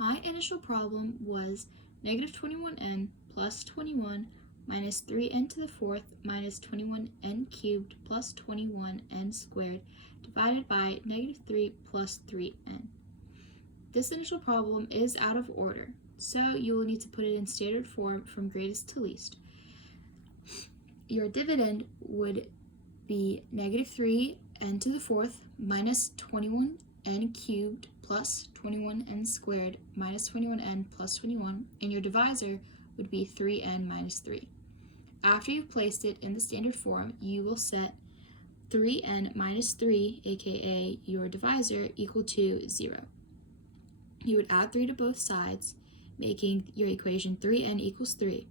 My initial problem was negative 21n plus 21 minus 3n to the fourth minus 21n cubed plus 21n squared divided by negative 3 plus 3n. This initial problem is out of order, so you will need to put it in standard form from greatest to least. Your dividend would be negative 3n to the fourth minus 21n cubed plus 21n squared minus 21n plus 21, and your divisor would be 3n minus 3. After you've placed it in the standard form, you will set 3n minus 3, aka your divisor, equal to 0. You would add 3 to both sides, making your equation 3n equals 3.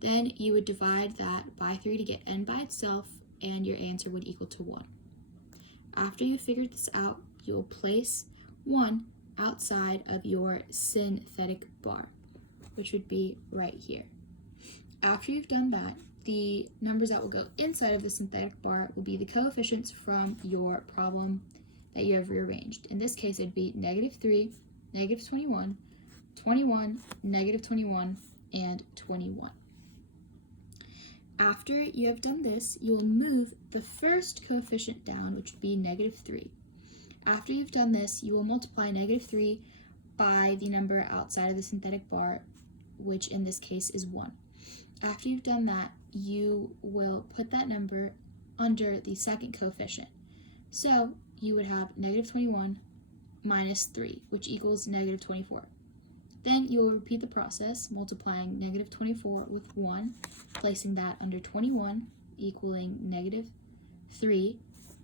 Then you would divide that by 3 to get n by itself, and your answer would equal to 1. After you've figured this out, you will place 1 outside of your synthetic bar, which would be right here. After you've done that, the numbers that will go inside of the synthetic bar will be the coefficients from your problem that you have rearranged. In this case, it would be negative 3, negative 21, 21, negative 21, and 21. After you have done this, you will move the first coefficient down, which would be negative 3. After you've done this, you will multiply negative 3 by the number outside of the synthetic bar, which in this case is 1. After you've done that, you will put that number under the second coefficient. So you would have negative 21 minus 3, which equals negative 24. Then you will repeat the process, multiplying negative 24 with 1, placing that under 21, equaling negative 3.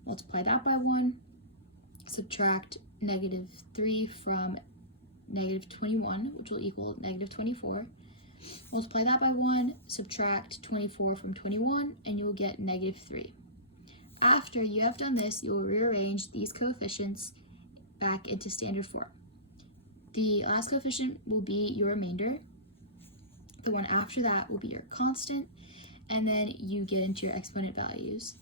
Multiply that by 1, subtract negative 3 from negative 21, which will equal negative 24. Multiply that by 1, subtract 24 from 21, and you will get negative 3. After you have done this, you will rearrange these coefficients back into standard form. The last coefficient will be your remainder. The one after that will be your constant, and then you get into your exponent values.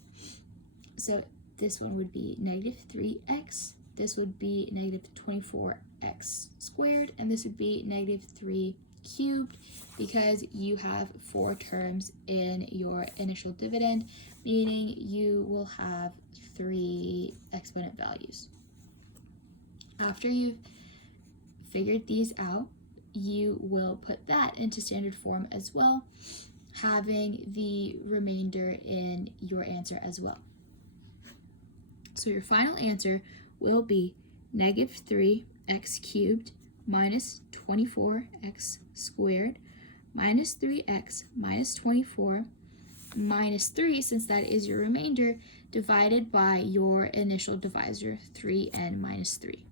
So this one would be negative 3x, this would be negative 24x squared, and this would be negative 3 cubed, because you have 4 terms in your initial dividend, meaning you will have 3 exponent values. After you've figured these out, you will put that into standard form as well, having the remainder in your answer as well. So your final answer will be negative 3x cubed minus 24x squared minus 3x minus 24 minus 3, since that is your remainder, divided by your initial divisor, 3n minus 3.